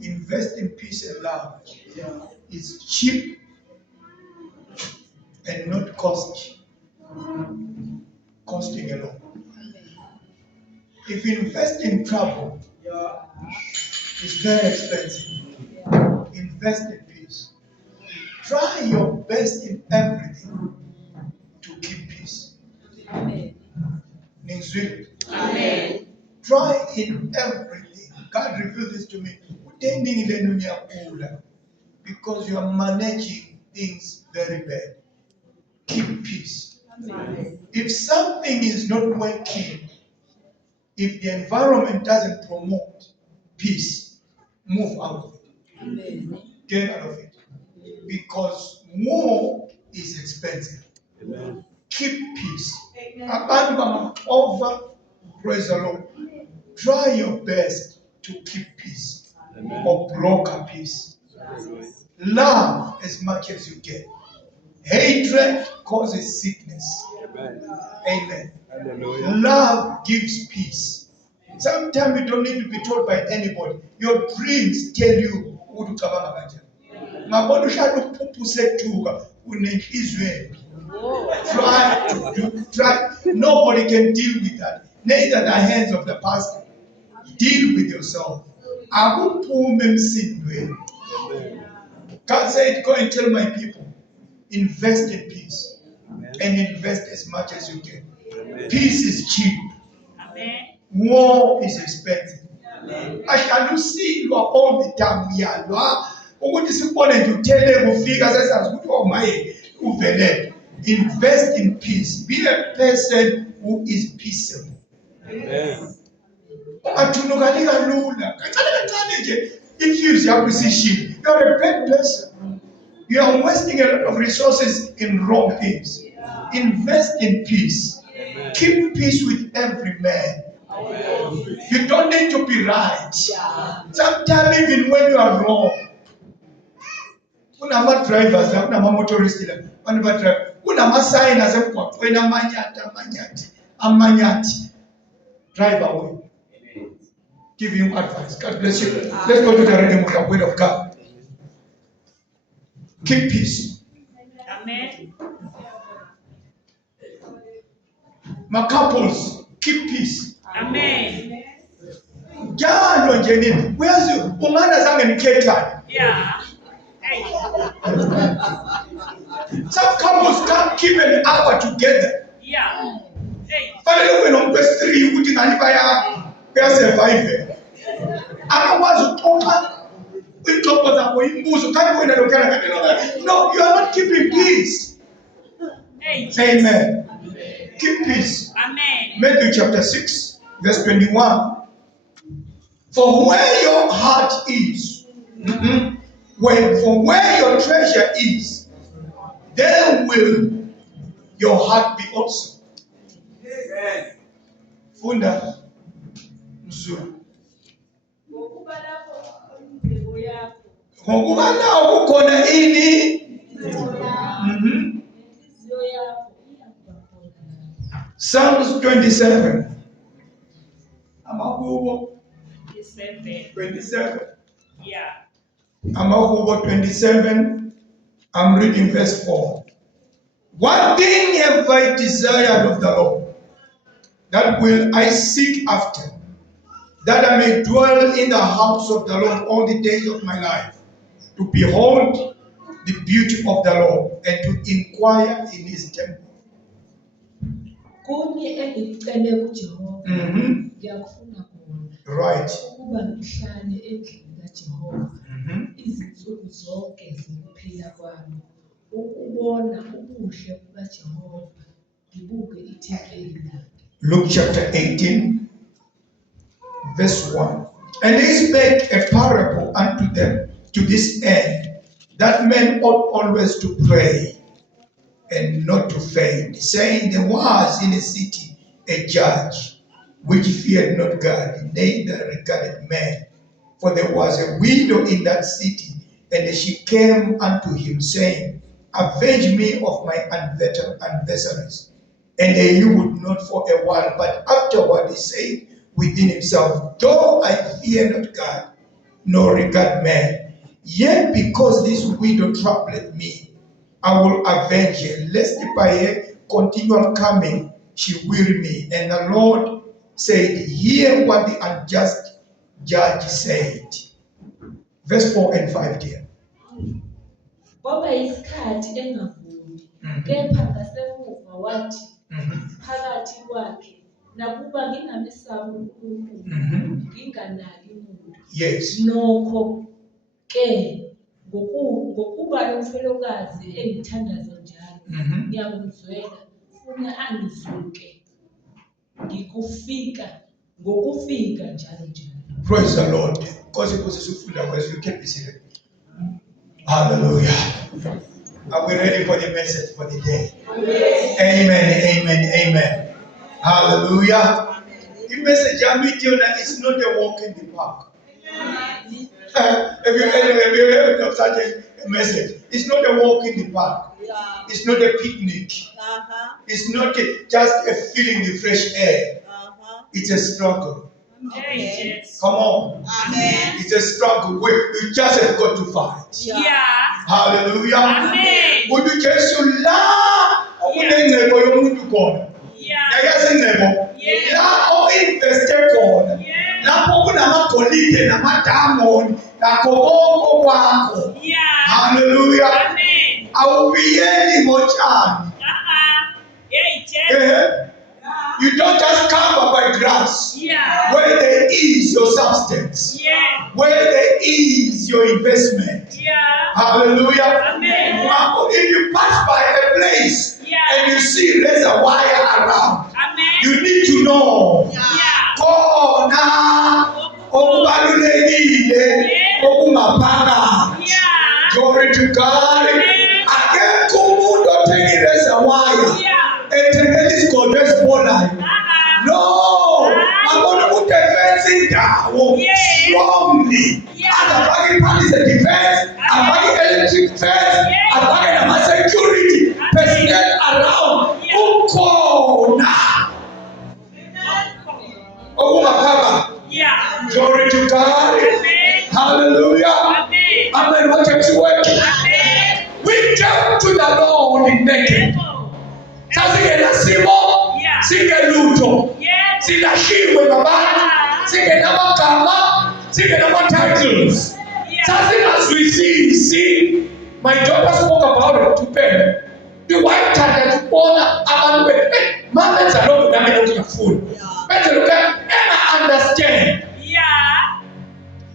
Invest in peace and love. It's cheap and not costing alone. If you invest in trouble, it's very expensive. Invest in peace. Try your best in everything to keep peace. Amen. Amen. Try in everything. God revealed this to me. Because you are managing things very bad. Keep peace. Amen. If something is not working, if the environment doesn't promote peace, move out of it. Amen. Get out of it. Because war is expensive. Amen. Keep peace. Over, praise the Lord. Try your best to keep peace. Amen. Or broker peace. Love as much as you can. Hatred causes sickness. Amen. Amen. Hallelujah. Love gives peace. Sometimes you don't need to be told by anybody. Your dreams tell you who to cover. Try. Nobody can deal with that. Neither the hands of the pastor. Deal with yourself. God said, go and tell my people, invest in peace. Amen. And invest as much as you can. Amen. Peace is cheap. Amen. War is expensive. Amen. I shall you see you are all the time here. You tell my invest in peace. Be a person who is peaceable. Amen. If you acquisition, you are a bad person. You are wasting a lot of resources in wrong things. Invest in peace. Amen. Keep peace with every man. Amen. You don't need to be right. Sometimes even when you are wrong. Kuna drivers, kuna motorists, kuna signers, amanyati. Drive away. Give him advice. God bless you. Let's go to the reading of the word of God. Keep peace. Amen. My couples, keep peace. Amen. Jalo jenini. Where's you? Umana zange ni ketani. Yeah. Hey. Some couples can't keep an hour together. Yeah. Hey. Finally, when on verse 3, we didn't survive. Otherwise, no, you are not keeping peace. Hey. Amen. Keep peace. Amen. Matthew chapter 6, verse 21. For where your heart is, for where your treasure is, there will your heart be also. Amen. Funda Mzulu. Ngokuba nawo kukhona ini. Psalms 27. Amahubo 27. Yeah. Amahubo 27. I'm reading verse 4. One thing have I desired of the Lord, that will I seek after, that I may dwell in the house of the Lord all the days of my life, to behold the beauty of the Lord and to inquire in his temple. Right. Luke chapter 18, verse 1. And he spake a parable unto them to this end, that men ought always to pray and not to faint, saying, there was in a city a judge which feared not God, neither regarded man. For there was a widow in that city, and she came unto him, saying, avenge me of my adversaries. And he would not for a while, but afterward he said within himself, though I fear not God, nor regard man. Yet because this widow troubleth me, I will avenge her, lest by her continual coming she weary me. And the Lord said, hear what the unjust judge said. Verse 4 and 5 there. Ngoba isikhathi engavumi, Mhm. kepha ngasemuva wathi Mhm. phakathi kwakhe, nakuba ngingamesaba uNkulunkulu, Mhm. nginganaki umuntu. Yes. Nokho ke ngokuba lo mfelokazi engithandaza njalo, Mhm. ngiyamzwela funa angizuke ngokufika njalo njalo. Praise the Lord. Because it was a sufunda words, you can be seated. Hallelujah. Are we ready for the message for the day? Amen, amen, amen. Hallelujah. The message I'm making is not a walk in the park. Have you heard of such a message? It's not a walk in the park. It's not a picnic. It's not just a feeling the fresh air. It's a struggle. Hey, Come on. Amen. It's a struggle. We just have got to fight. Yeah. Hallelujah. Amen. Uthi Jesu la okunengcebo yomuntu khona. Yeah. Yayazi ingcebo. Yeah. La o-investe khona. Yeah. Lapho kunamagolide namadamoni nakho konke kwakho. Yeah. Hallelujah. Amen. Awubiyeli ngotshani. Hey, Jesus. Eh? You don't just cover by grass. Yeah. Where there is your substance. Yeah. Where there is your investment. Yeah. Hallelujah. Amen. Wow. If you pass by a place Yeah. and you see there's a wire around, Amen. you need to know. Yeah. Khona okubalulekile okungaphakathi. Yeah. Glory to God. Akekho umuntu othenga i-reservoir Yeah. ethengela isigodo esibolayo. No, abona ukuthi efensi indawo strongly. Azafaka iphalise defense, afake electric fence, afake nama-security personnel around. Ukhona okungaphakathi. Yeah. Glory to God. Amen. Hallelujah. Amen. Amen. What is working? Amen. We came to the Lord naked. Sasingena simo, Yeah. singelutho. Yeah. Silashiwe ngabantu, singenamagama, singenama-titles. Sasingazwisisi. My daughter spoke about it to Ben. Wayethanda ukubona abantu benza lokho nami ngiyafuna. Benze lokho enga-understand. Yeah.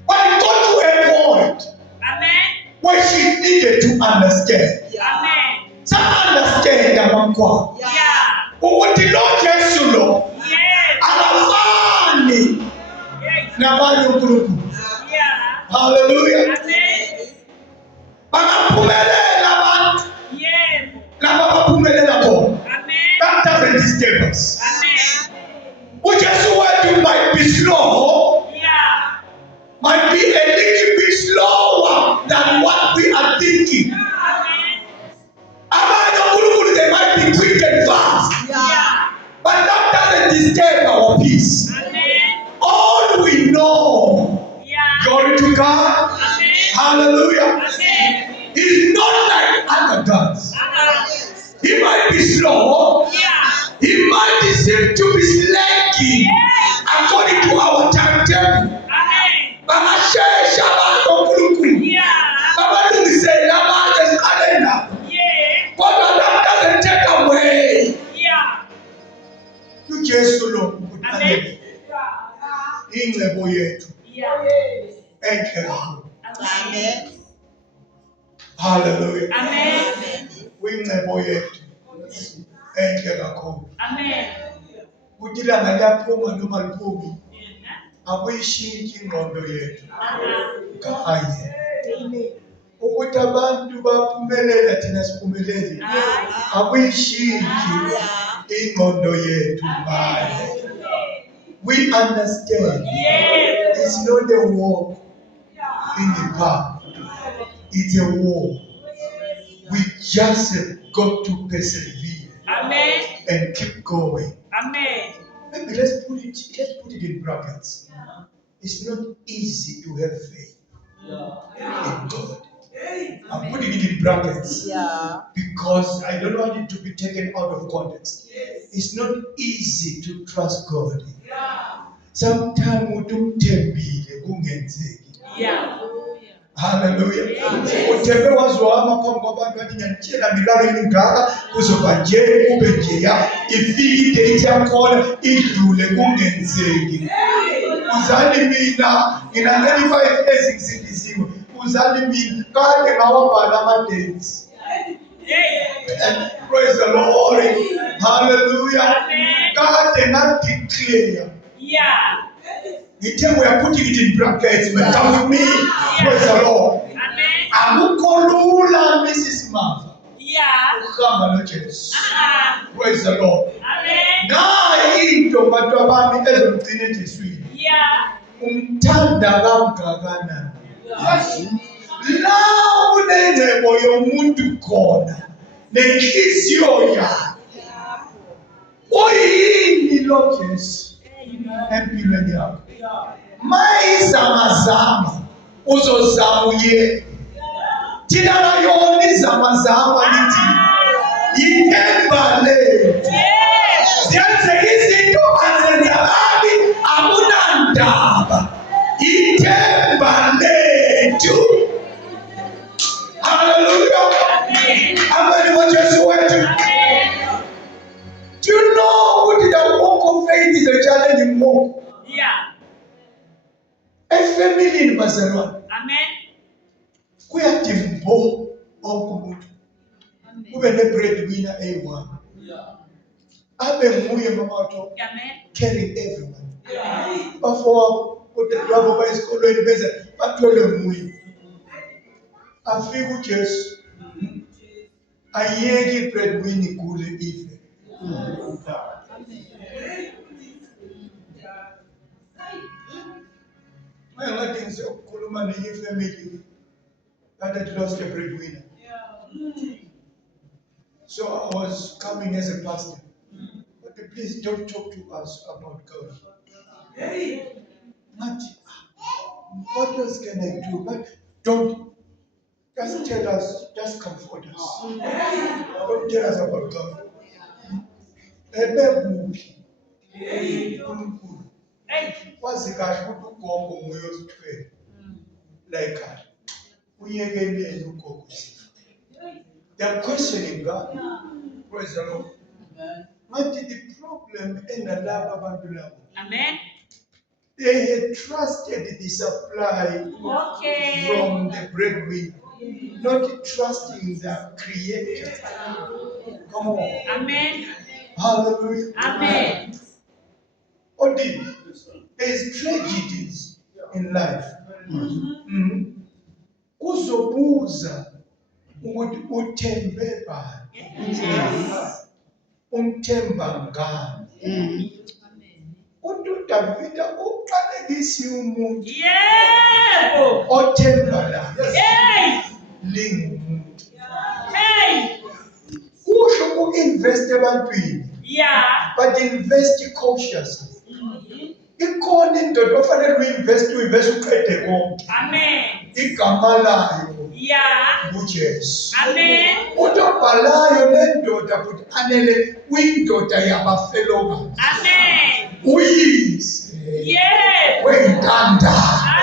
But it got to a point Amen. where she needed to understand. Amen. Sa-understand amakhwapha. Yeah. Ukuthi lo Jesu lo Yes. akafani Yes. nabanye uNkulunkulu. Yeah. Hallelujah. Amen. Bangaphumelela abantu Yes. laba baphumelela khona. Amen. That doesn't disturb us. Amen. uJesu wethu might be slow, Yeah. might be a little bit slower than what we are thinking. Amen. Abanye uNkulunkulu, they might be quick and fast, Yeah. but that doesn't disturb our peace. Amen. All we know, Yeah. glory to God, Amen. hallelujah, Amen. is not like other gods. He might be slow, Yeah. he might seem to be slacky according to our timetable. Amen. Bangashesha abantu uNkulunkulu, Yeah. babalungisele abantu esiqale nabo. Yeah. Kodwa that doesn't take away Yeah. uJesu lo Amen. ingcebo yethu Yeah. enhle kakhulu. Amen. Hallelujah. Amen. Ingcebo yethu enhle kakhulu. Amen. Kuthi ilanga liyaphuma noma liphumi, akuyishintshi ingqondo yethu kanye. Ukuthi abantu baphumelela thina siphumelele, akuyishintshi ingqondo yethu kanye. We understand Yes. it's not a walk in the park, it's a war. We just have got to persevere Amen. and keep going. Amen. Maybe let's put it in brackets. It's not easy to have faith. in God. I'm putting it in brackets Yeah. because I don't want it to be taken out of context. It's not easy to trust God. Sometimes utumthembile kungenzeki. Yeah. Hallelujah. Amen. Uthembe wazohamba phambi kwabantu wathi ngiyanitshela milaka emingaka kuzoba nje kube njeya ifike idate yakhona idlule kungenzeki. Uzali mina ngina 35 years ngisindisiwe. Uzali mina kade ngawabhala ama-dates. Praise the Lord. Hallelujah. Kade ngadeclare. Yeah. We are putting it in brackets, but come with me. Praise the Lord. Amen. Akukho lula Mrs. Mava. Yeah. Ukuhamba noJesu. Praise the Lord. Amen. Nayi into bantu abami ezomgcina eJeswini. Yeah. Umthanda kangakanani. La unengcebo yomuntu khona nenhliziyo yakhe. Uyini lo Jesu empilweni yakho. Mayizamazama uzozama uyeke. Thina nayona izamazama lithi yithemba lethu. Ziyenzeka izinto azenzakali akunandaba. Yithemba lethu. Hallelujah. Amen. Wajesu wetu. Do you know what the walk of faith is a challenging walk? Yeah. A family in Barcelona. Amen. Kuyadimbo okumuntu. Kube ne-breadwinner A1. Abe nguye mama watho Amen. carry everyone. Bafowabo kodwa bayesikolweni beze bathole nguye. Afika uJesu. Ayeke i-breadwinner igule ife. Ngathi ngizokhuluma nenye family that had lost a breadwinner. So I was coming as a pastor. But please don't talk to us about God. Ngathi, what else can I do? But don't just tell us, just comfort us. Don't tell us about God. Ebekuphi uNkulunkulu wazi kahle ukuthi ugogo nguye osithwele la ekhaya uyekelele ugogo sifa. They are questioning God. Praise the Lord. Ngathi the problem enalaba abantu labo, Amen. they had trusted the supply Okay. from the breadwinner, not trusting the creator. Come on. Amen. Hallelujah. Amen. Odi, there's tragedies in life. Kuzobuza ukuthi uthembe bani, Yes. umthemba ngani. UDavida uqalekisi umuntu Yeah. othemba la Hey. lingumuntu. Hey. Kuhle uku-invest ebantwini, Yeah. but invest cautiously. Ikhona indoda ofanele uinvest uqede konke. Amen. Igama layo Yeah. nguJesu. Amen. Utobhalayo le ndoda futhi anele kwindoda yabafelokazi. Amen. Uyise Yeah. wey'ntanda.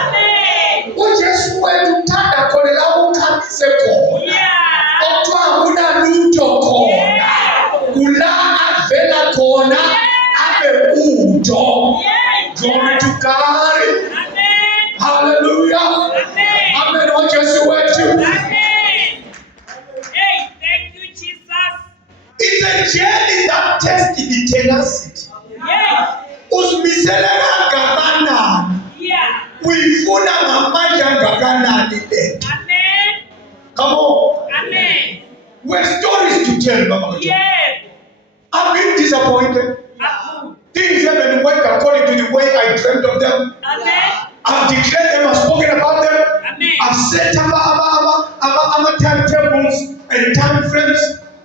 Amen. UJesu wethu uthanda khona la ukhamise khona. Yeah. Okuthiwa akunalutho khona. Kula avela khona abe udo. Yeah. Glory to God. Amen. Hallelujah. Amen. Amen. UJesu wethu. Amen. Hey, thank you, Jesus. It's a journey that tests the tenacity. Yes. Uzimisele kangakanani? Yeah. Uyifuna ngamandla angakanani le? Amen. Come on. Amen. We have stories to tell, Mama. Yeah. I've been disappointed. Amen. Things haven't worked according to the way I dreamt of them. Amen. I've declared them, I've spoken about them. Amen. I've set up timetables and time frames.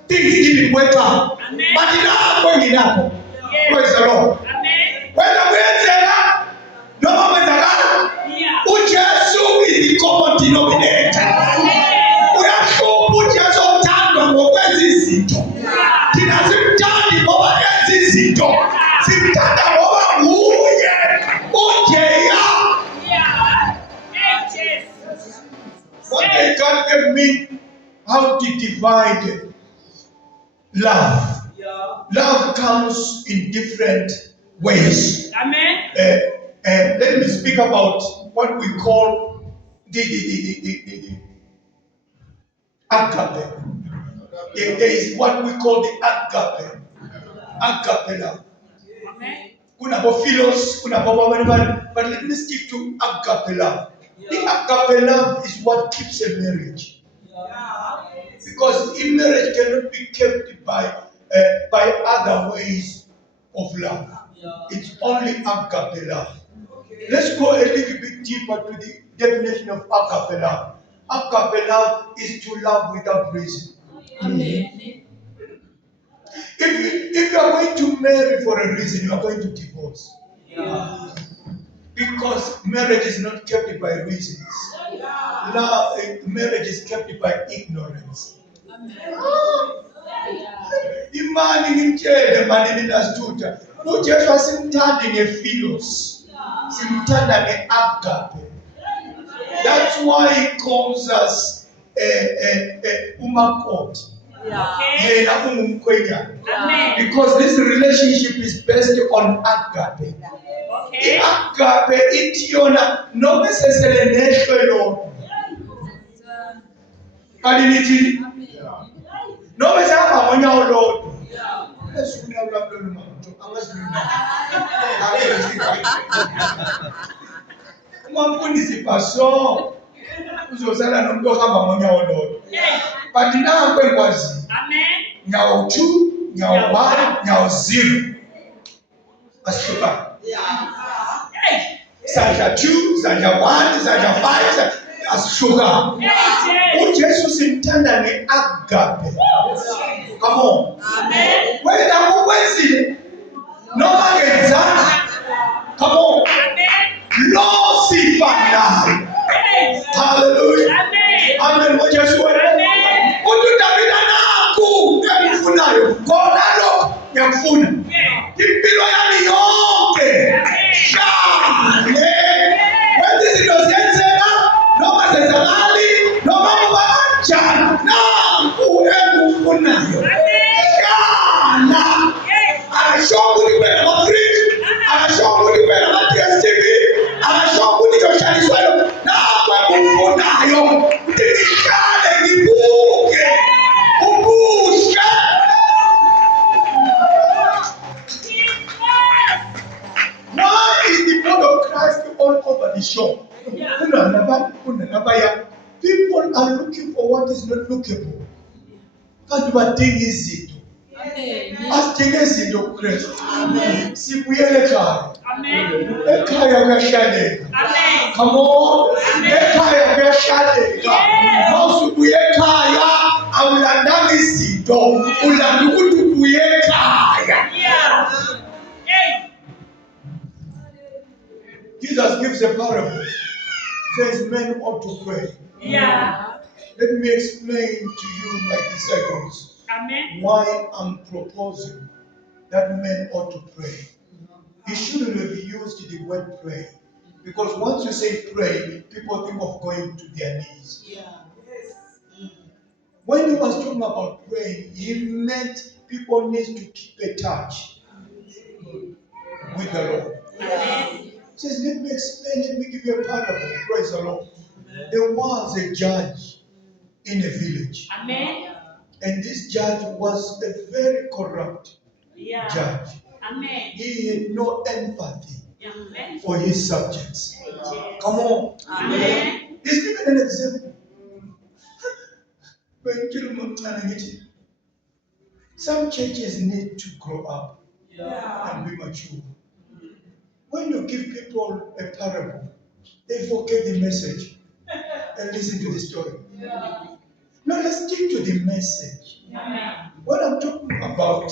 Things didn't work out. Amen. But now going up. Yeah. Praise the Lord. Amen. When I'm going to no one Yeah. uJesu is the common denominator. Uyahlupha uJesu othandwa ngokwenza izinto. Thina simthandi ngoba enza izinto. Simthanda ngoba nguye uJeya. Yeah. Hey, Jesus. One day God gave me how to divide love. Love comes in different ways. Amen. Let me speak about what we call the agape. There is what we call the agape. Agape love. Amen. Kunabo philos, kunabo whatever, but let me stick to agape love. The agape love is what keeps a marriage. Because in marriage cannot be kept by other ways of love. It's only agape love. Let's go a little bit deeper to the definition of agape love. Agape love is to love without reason. Amen. If you are going to marry for a reason, you are going to divorce. Because marriage is not kept by reasons. Love, marriage is kept by ignorance. Imani ngimtshele mani ninasithuta. uJesu asimthandi ngefilos. Simthanda ngeagape. That's why he calls us umakoti. Okay. Yena ungumkhwenyana. Amen. Because this relationship is based on agape. Okay. Agape ithi yona noma sesele nehlwe lona. Kanti nithi noma sehamba ngonyawo lodwa. Esukunyawo lwami lolu manje angazilima. Uma mfundisi pastor uzosala nomuntu ohamba ngonyawo lodwa. Hey. But nanku ekwazi Amen. nyawo 2, nyawo 1, nyawo 0. Asihluka. Hey. Sandla 2, sandla 1, sandla 5, asihluka. Hey, Jesus. uJesu simthanda ngeagape. Come on. Amen. Whether ukwenzile noma ngenzanga. Come on. Amen. Lo sifanayo. Hey. Hallelujah. Amen. Amen. uJesu wena. Amen. Uthi Davida naku emfunayo. Khona lo ngiyakufuna. Impilo yami yonke. Shane. Wenza izinto ziyenzeka noma zenzakali noma kuba kanjani. Naku engikufunayo. Shana. Akasho ukuthi kube nama-fridge. Akasho ukuthi kube nama-DSTV. Akasho ukuthi kuyoshaliswelo. Naku engikufunayo. Ukuthi ngihlale ngibuke. Ubuhle. Why is the blood of Christ all over the shore? People are looking for what is not lookable. Kanti badinga izinto. Asidinga izinto kuKristu. Sibuyele ekhaya. Amen. Ekhaya kuyashadeka. Amen. Come on. Ekhaya kuyashadeka. Mawusubuye ekhaya awulandanga izinto. Ulanda ukuthi ubuye ekhaya. Yeah. Hey. Jesus gives a parable. He says men ought to pray. Yeah. Let me explain to you, my disciples, Amen. why I'm proposing that men ought to pray. He shouldn't have used the word pray. Because once you say pray, people think of going to their knees. When he was talking about praying, he meant people need to keep a touch with the Lord. Amen. He says, let me explain, let me give you a parable. Praise the Lord. There was a judge in a village. Amen. And this judge was a very corrupt Yeah. judge. Amen. He had no empathy Amen. for his subjects. Yes. Come on. Amen. He's given an example. Some churches need to grow up and be mature. When you give people a parable, they forget the message and listen to the story. No, let's stick to the message. Amen. When I'm talking about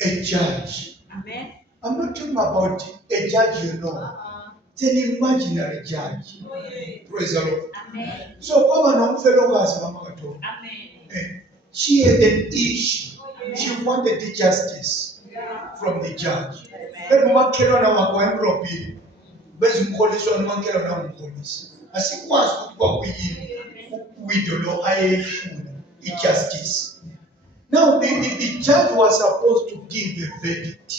a judge, Amen. I'm not talking about a judge you know. It's an imaginary judge. Praise the Lord. Amen. So, Baba nomfelokazi kaMakathole. Amen. She had an issue. She wanted the justice from the judge. Then umakhelwane wakho emrobhile. Bezimkholiswa nomakhelwane wamkholisa. Asikwazi ukuthi kwakuyini widow lo ayeyifuna justice. Now the judge was supposed to give a verdict.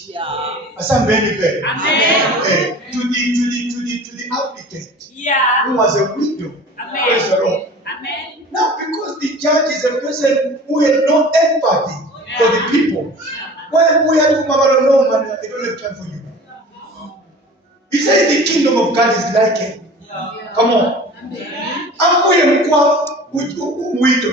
Asambeni vele. Amen. To the applicant Yeah. who was a widow. Praise the Lord. Amen. Now, because the judge is a person who had no empathy for the people, when we had to no man, I don't have time for you. He says the kingdom of God is like it. Come on.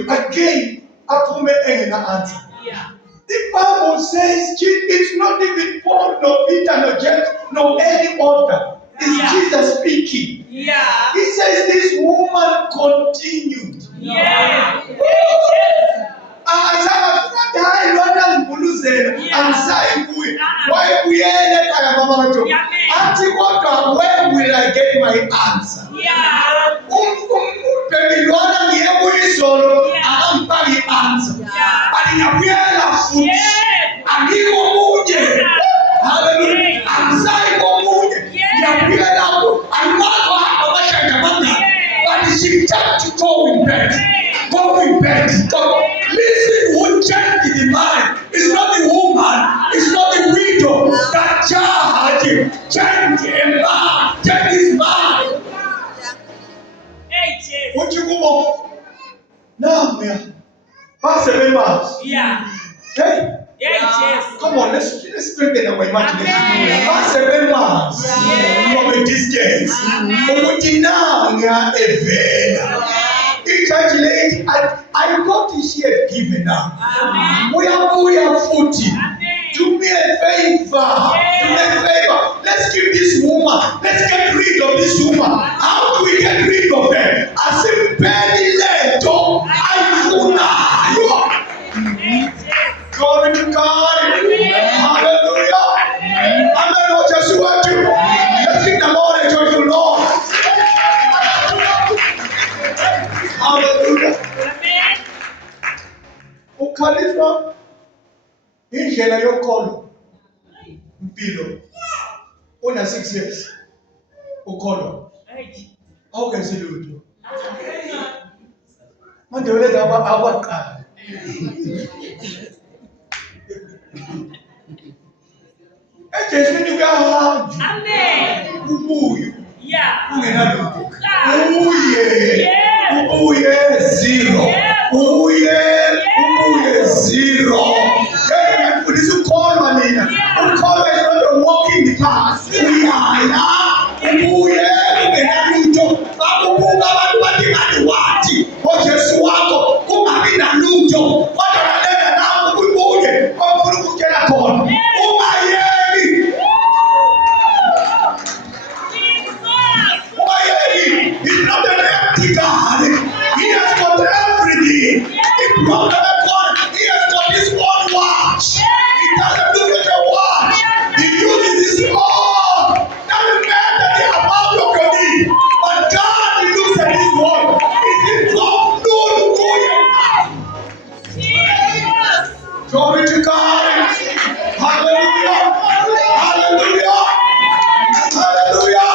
Again, answer. Yeah. The Bible says it's not even Paul, no Peter, no James, no any other. It's Jesus speaking. Yeah. He says this woman continued. Yeah. When will I get my answer? Yeah. Hallelujah. But she tried to go in bed. Go in bed. Listen, who changed the mind? It's not the woman, it's not the widow. That judge changed a man, changed his mind. What you go? Now, man. Pass the members. Yeah. Hey. Yes. Come on, let's strengthen our imagination. Amen. Pass the members. Yeah. From a distance. I got this year given up. Amen. We are footy. Amen. Do me a favor. Yeah. Do me a favor. Let's give this woman. Let's get rid of this woman. How do we get rid of her? As a belly leto, glory to God. Hallelujah. Amen. What just want you? Let's give the Lord a joyful Lord. Hallelujah. Amen. Ukhaliswa indlela yokholo impilo una 6 years ukholo awukenzi lutho manje wele akwaqala eJeswini kuyahamba Amen. ubuye Yeah. ungenalutho Yeah. ubuye zero ubuye zero. This is ukholwa mina ukholwa is not a walk in the path uyaya ubuye ungenalutho bakubuka abantu badingani wathi oJesu wakho ungabi nalutho kodwa lalela nawe ubuye ofuna ukutshela khona ungayeki. He's not an empty God. He has got everything. He brought the God. He has got his own watch. He doesn't look at the watch. He uses his own. Doesn't matter the amount of your need. But God, he looks at his word. He's in love. Glory to God. Hallelujah. Hallelujah. Hallelujah.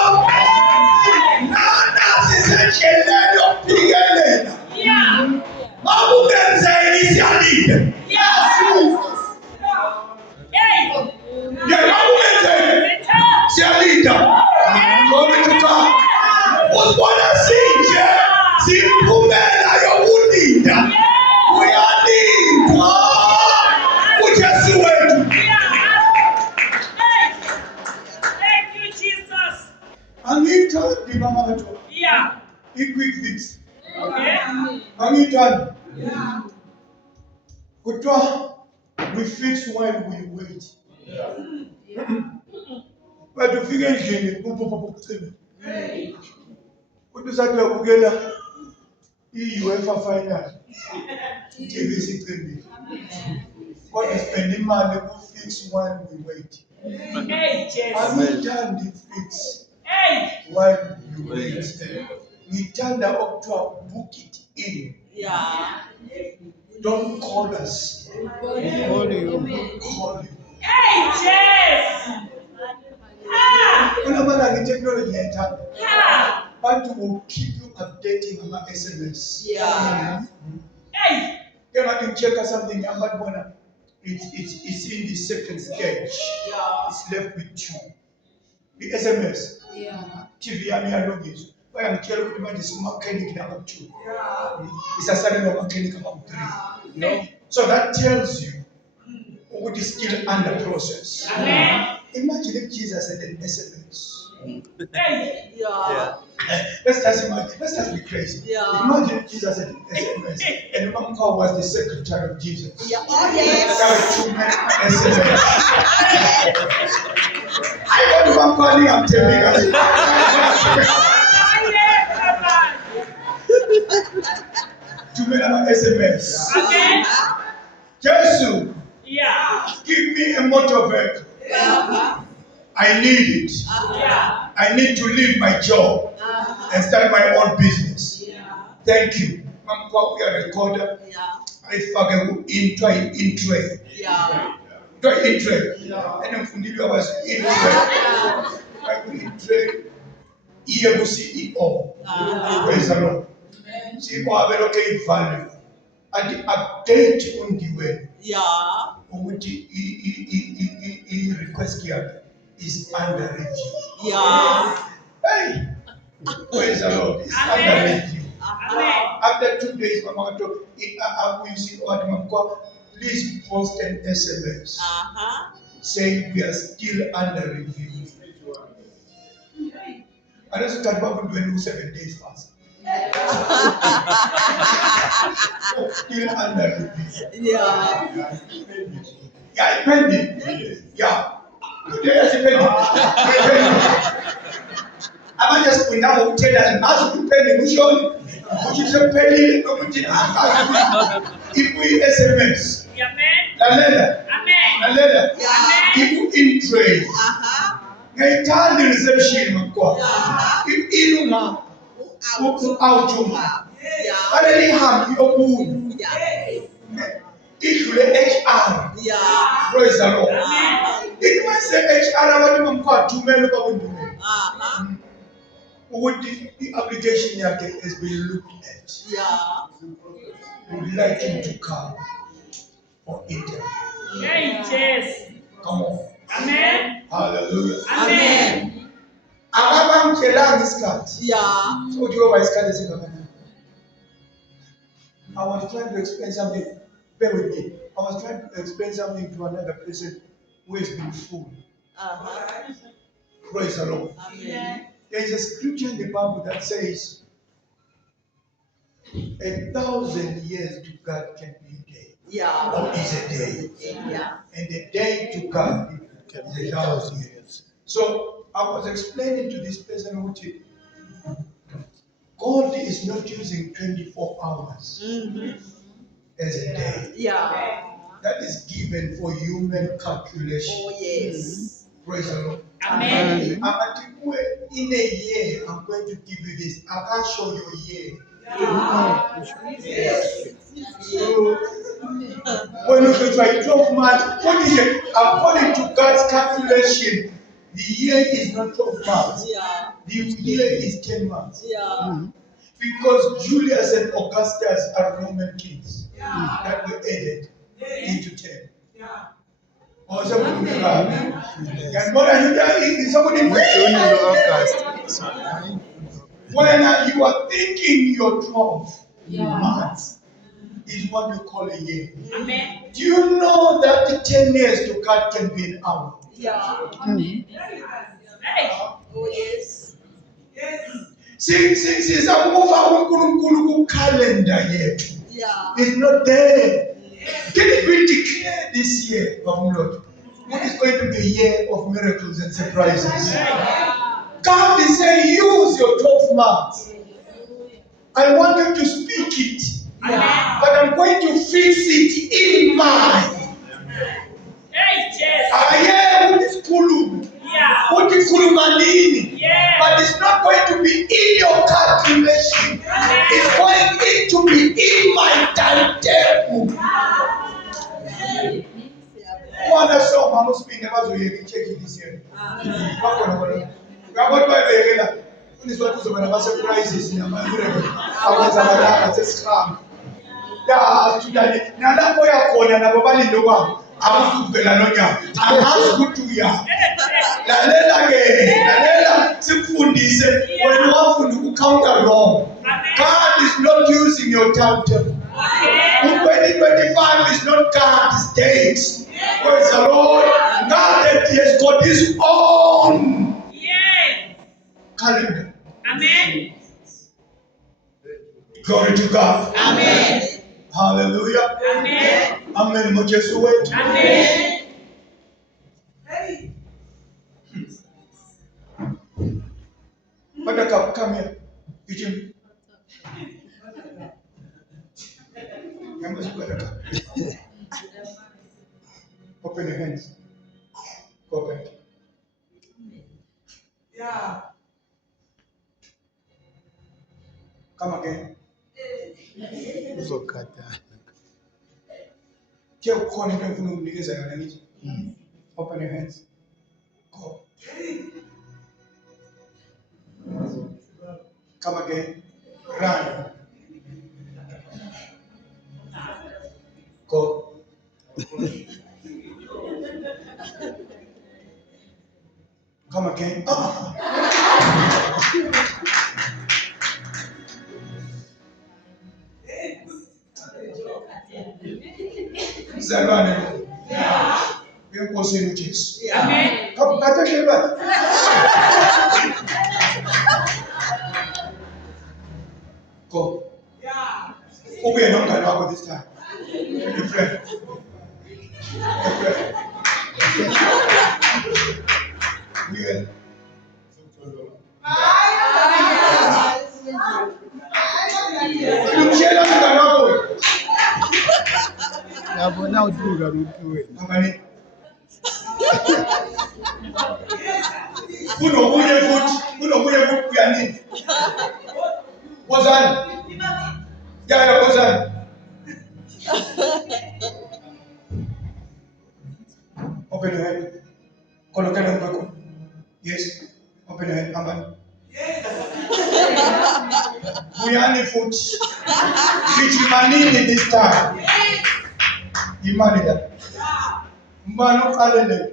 Yeah. Quick fix. Okay. Angitani. Kuthiwa we fix while we wait. But ufike endlini ucime. Uthi usathi uyabukela i-UEFA final. TV sicimile. Kodwa spend imali ku fix while we wait. Hey, Jesus. Angithandi fix. Hey. while you wait. Ngithanda okuthiwa book it in. Yeah. Don't call us. Call you. Call you. Hey, Jesus. Ah. Kunamalanga i-technology ngiyayithanda. Ah. But will keep you updating on my SMS. Yeah. Hey. Then I can check out something. I'm not gonna. It's in the second stage. Yeah. It's left with you. The SMS. Yeah. TV yami yalungiswa. Bayangitshela ukuthi manje simakhenikhi number 2. Isasale nomakhenikhi number 3. No. So that tells you ukuthi still under process. Amen. Imagine if Jesus had an SMS. Hey. Yeah. Let's just imagine. Let's just be crazy. Yeah. Imagine if Jesus had an SMS, and Mama was the secretary of Jesus. Yeah. Oh, There yes. were too many SMS. I don't know what I'm telling you. Too many SMS. Amen. Jesus, Yeah. give me a motor vehicle. I need it. Yeah. I need to leave my job and start my own business. Thank you. Mama, we are a recorder. I forget intro. And mfundili was intro. I will intro. Iye ku CEO. Praise the Lord. CEO abeloke ivalue. And update undiwe. Ukuthi I request yakhe is under review. Hey, praise the Lord. It's Amen. under review. Amen. After 2 days, Mama told you see what Mama please post an SMS saying we are still under review. And that's what I'm doing 7 days fast. So still under review. Yeah, pending. Yeah. Today is pending. I'm just going down to tell them, as to pending, which is a pending, if we SMS, Amen. Amen. if we in trade, ngayithanda i-reception makwabo. If ilunga out fanele ihambe iyobuya idlule HR. Praise the Lord. If I say HR abantu bamkwathumela babundumela ukuthi i-application yakhe has been looked at. Would like him to come for interview. Hey, Jesus. Come on. Amen. Hallelujah. Amen. Akabamtshelanga isikhathi. So Jehovah isikhathi esingakanani. I was trying to explain something. Bear with me. I was trying to explain something to another person who has been fooled. Praise the Lord. There is a scripture in the Bible that says, 1,000 years to God can be a day. Or is a day. And a day to God is 1,000 years. So I was explaining to this person what God is not using 24 hours as a day. That is given for human calculation. Praise the Lord. Amen. In a year, I'm going to give you this. I can't show you a year. So, when you try 12 months, what is it? According to God's calculation, the year is not 12 months. The year is 10 months. Because Julius and Augustus are Roman kings that were added into 10. Or somebody and more than somebody when you are thinking your 12 months is what you call a year. Amen. Do you know that 10 years to God can be an hour? Hey. Sisamuva uNkulunkulu kukalenda yethu. It's not there. Can it be declared this year, Lord? What is going to be a year of miracles and surprises? God is saying, use your 12 months. I want you to speak it, but I'm going to fix it in mind. Hey, Jesus. I am with Kulu. Yeah. Uthi khuluma nini? Yeah. But it's not going to be in your calculation. It's going to be in my timetable. Wana so mamos pinga bazoyeka icheck this year. Bakhona bona. Ngabona bayibekela. Kuniswa kuzobana base prizes namayureke. Awenza abalanga sesikhamba. Ya tudani nalapho yakhona nabo balinde kwabo. Akuzuvela nonyaka. Angazi ukuthi uya. Lalela sikufundise wena wafunda ukucounter wrong. God is not using your timetable. 2025 is not God's date. Praise the Lord. God that He has got His own calendar. Amen. Glory to God. Amen. Hallelujah. Amen. Amen. Mojesu wetu. Amen. Buttercup, come here. Eugene. Buttercup. Open your hands. Open. Yeah. Come again. Uzokata. Open your hands. Go. Come again. Run. Go. Come again. Zalwane. Ngenkosi uJesu. Amen. Kaphatha shebani. Go. Yeah. Ubuye nomngane wakho this time. Your friend. Your friend. Ubuye. Umshela umngane wakho. Yabona uduka luthu wena. Ngani? Kunokunye futhi kuyanini? Wozani? Ya wozani? Open your hand. Kolokana mpako. Yes. Open your hand. Amani. Buyani futhi. Kichimanini this time. Imani da. Mbano kalele.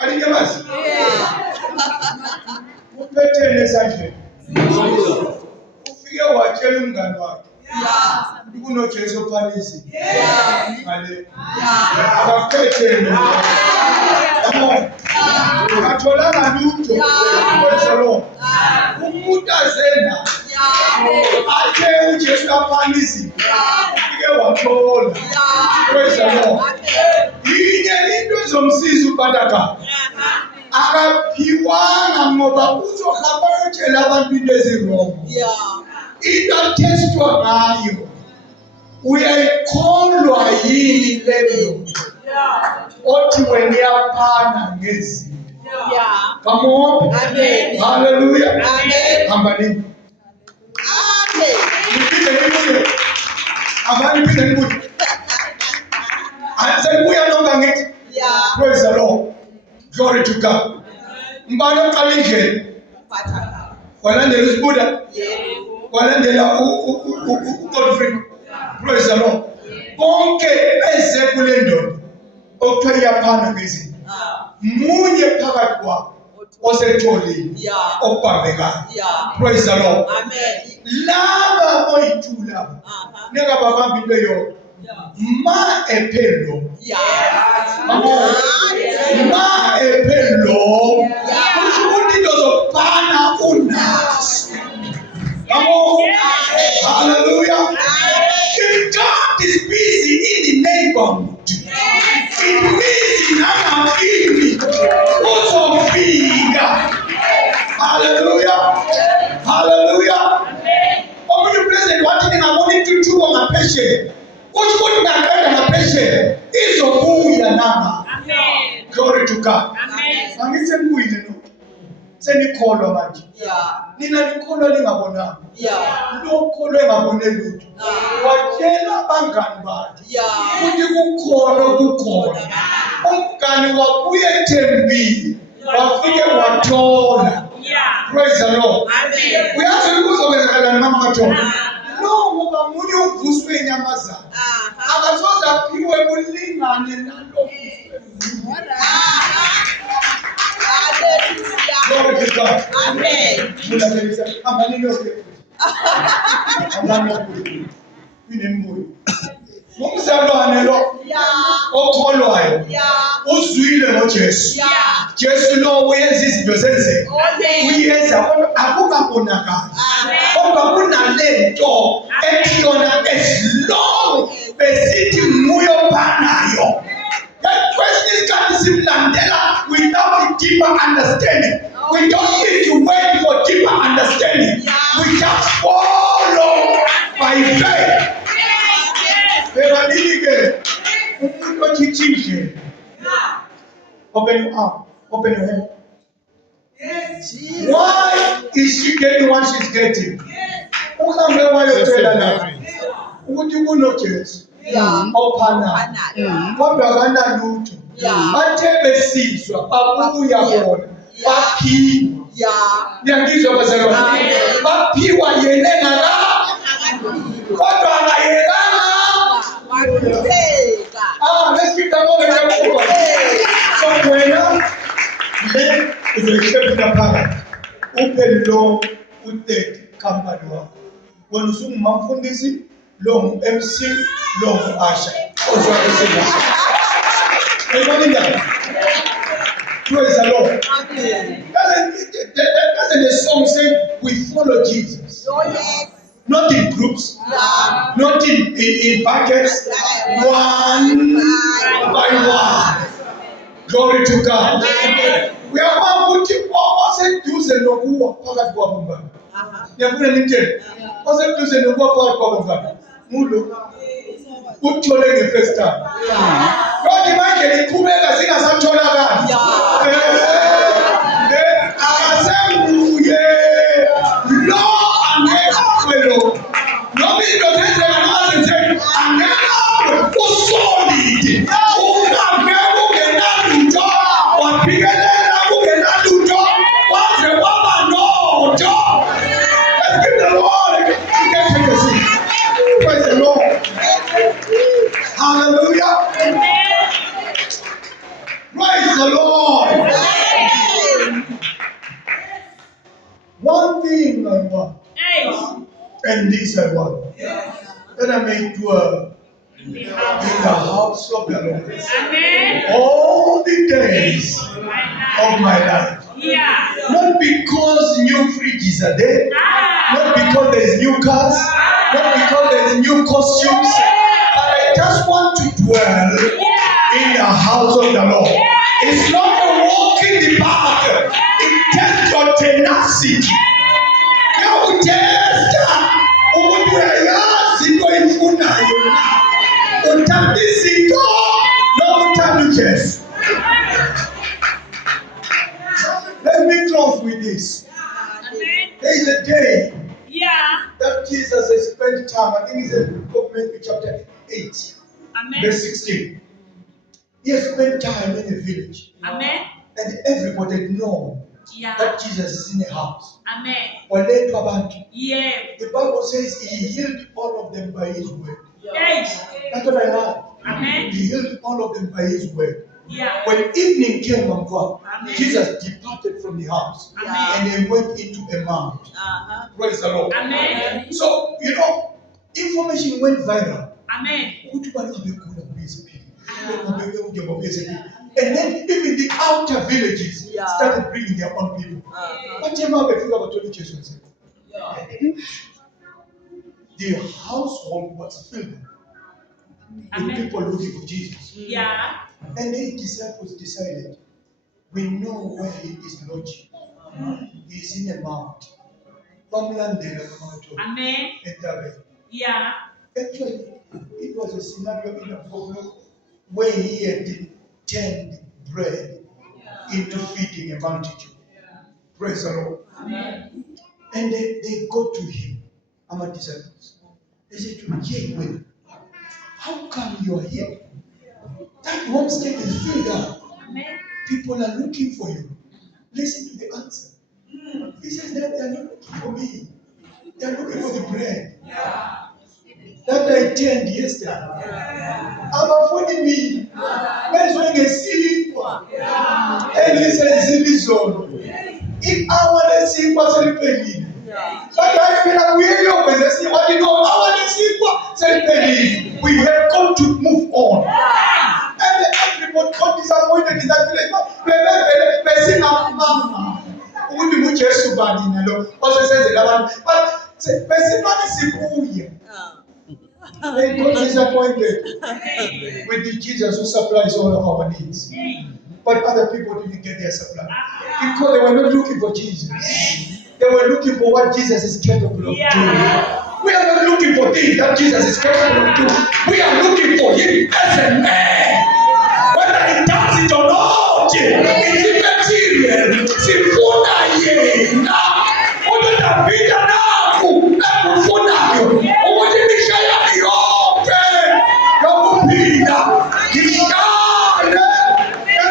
Alinyamazi. Uphethe nesandle. Ufike watshela umngane wakhe. Kunojesu phansi. Ngale. Akaphethe lo. Yabo. Akatholanga lutho. Kwezelo. Umuntu azenda. Athe uJesu kaphansi. Ufike wathola. Kwezelo. Yinye into ezomsiza uBandaka. Akaphiwanga ngoba uzohamba yotshela abantu into ezirong. Into athestwa ngayo uyayikholwa yini leyo othi wena iyaphana ngezinto. Come on. Amen. Hallelujah. Amen. Hamba nini? Amen. Nipite nibuye. Amani nipite nibuye. Anasema nonga ngithi. Yeah. Praise the Lord. Glory to God. Mbani oqala indlela? Walandela uSibuda? Yebo. Walandela uGodfrey? Praise the Lord. Bonke eze kule ndoda okuthiwa iyaphana ngezinto. Munye phakathi kwabo osetholile Yeah. okubambekayo. Yeah. Praise the Lord. Amen. Laba boyithula ningababambi into yodwa. Ma ephelo. Yeah. Ma ephelo. Kusho ukuthi into zokuphana unazo. Come on. Hallelujah. If God is busy in the neighborhood, it means nangakini uzofika. Hallelujah. Hallelujah. Omunye upresident wathi ngingabona intuthuko ngaphesheya. Kusho ukuthi ngaqeda ngaphesheya izobuya nama. Amen. Glory to God. Amen. likholwa manje. Yeah. Nina likholwa lingabonanga. Yeah. Lokholwe ngabone lutho. Watshela abangani bakhe. Yeah. Ukuthi kukhona. Umngani wabuye ethembile. Wafike wathola. Yeah. Praise the Lord. Amen. Uyazi kuzokwenzakala noma mathola. No, ngoba munye uvuswe inyamazana. Akasoze aphiwe kulingane nalokho. Hallelujah. Glory to God. Amen. Mulamelisa amaninoke. Amanoke. Inembuyo. Ngumzalwane lo Yeah. okholwayo. Yeah. Uzwile ngoJesu. Yeah. Jesu lo uyenza izinto zenzeke. Amen. Uyenza kodwa akungabonakali. Amen. Kodwa kunalento ethi yona esilong besithi nguyo phanayo. Kwesinye isikhathi simlandela without a deeper understanding. We don't need to wait for deeper understanding. We just follow by faith. Phela nini-ke umuntu othithile. Open your arm. Open your hand. Jesus. Why is she getting what she's getting? Uhambe wayotshela la ukuthi kunoJesu Yeah. ophanayo. Kodwa kanalutho. Yeah. Bathe besizwa babuya bona baphiwa. Yeah. Ngiyangizwa bazalwane. Amen. Baphiwa yena engaka kodwa angayekanga. Let's keep that on the so wena le uzoyikhepha phakathi. Uphe lo u-30 company wakho. Wena usungumfundisi, lo ngu-MC, lo ngu-Asha. Ozwakiselwa. Ayibona indaba? Praise the Lord. Doesn't the song say we follow Jesus? Not in groups, not in buckets, one by one. Glory to God. We are one putting oseduze nokuwa phakathi kwabo ngani. Ngiyafuna nitshele. Oseduze nokuwa phakathi kwabo ngani. Mulo. Uthole nge-first time. Kodwa manje liqhubeka zingasatholakali. Akasembuye. Lo angeke lo. Noma into zenzeka noma zenzeka angeke usolid. Ungangeke ungenalutho. Waphikelela ungenalutho. Waze waba notho. Let's give the Lord. You can take a seat. Praise the Lord. Hallelujah. Praise the Lord. One thing I want, and this I want, that I may dwell in the house of the Lord all the days of my life. Yeah. Not because new fridges are there, not because there's new cars, not because there's new costumes, but I just want to dwell in the house of the Lord. It's not a walk in the park. It tests your tenacity. Now testa ukuthi uyayazi into oyifunayo na. Uthanda izinto noma uthanda uJesu. Let me close with this. There is a day that Jesus has spent time. I think it's in the book of Matthew chapter 8, verse 16. He has spent time in the village. And everybody know that Jesus is in the house. Walethu abantu. The Bible says he healed all of them by his word. That's what I like. He healed all of them by his word. When evening came on God, Jesus departed from the house and he went into a mount. Praise the Lord. So, information went viral. And then even the outer villages started bringing their own people. The household was filled with people looking for Jesus. And the disciples decided, we know where he is lodging. He is in a mount. Actually, it was a scenario in a problem where he had turned bread into feeding a multitude. Praise the Lord. Amen. And they go to him, our disciples. They say to him, "Hey, wait, how come you are here? That homestead is filled up. People are looking for you." Listen to the answer. He says that they are not looking for me. They are looking for the bread that I turned yesterday. Abafuni me. Bezwe ngesikwa. Elizolo. I nesinkwa seliphelile. Sometimes we are weary with this. What you know, our nesinkwa seliphelile. We have got to move on. And everybody got disappointed in that village. Ukuthi nguJesu bani nalo osesenzela abantu but besimane sikuye. They got disappointed with the Jesus who supplies all of our needs, but other people didn't get their supply because they were not looking for Jesus. They were looking for what Jesus is capable of doing. We are not looking for things that Jesus is capable of doing. We are looking for him as a man. Whether he does it or not, it's immaterial. Sifuna yena. Utapita naku nakufunayo. Umujimisha ya yote. Yakupita. Kishale.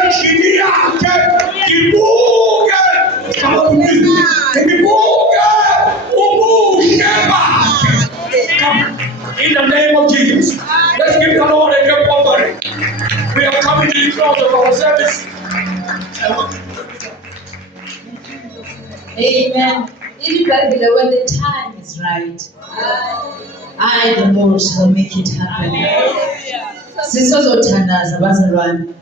Kishini yake. Kibuge. Kama kumisi. Kibuge. Umusheba. Come. In the name of Jesus. Let's give the Lord a good offering. We are coming to the close of our service. I want you to put it up. Amen. In the Bible, when the time is right, I, the Lord, shall make it happen. Sisozothandaza bazalwane.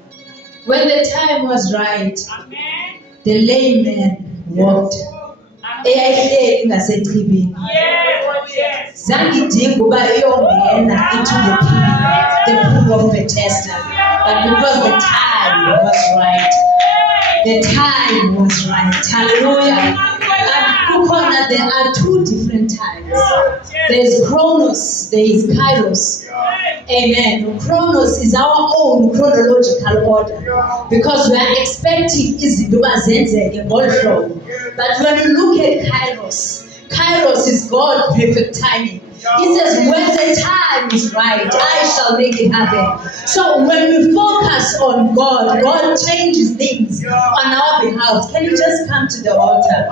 When the time was right, the lame man walked. Eyayihleli ngasechibini. Zangidinga uba iyongena into the pool of Bethesda, but because the time was right, the time was right. Hallelujah. And there are two different times. There is Chronos, there is Kairos. Amen. Chronos is our own chronological order because we are expecting izinto bazenzeke ngolu hlobo. But when you look at Kairos, Kairos is God's perfect timing. He says, when the time is right, I shall make it happen. So when we focus on God, God changes things on our behalf. Can you just come to the altar?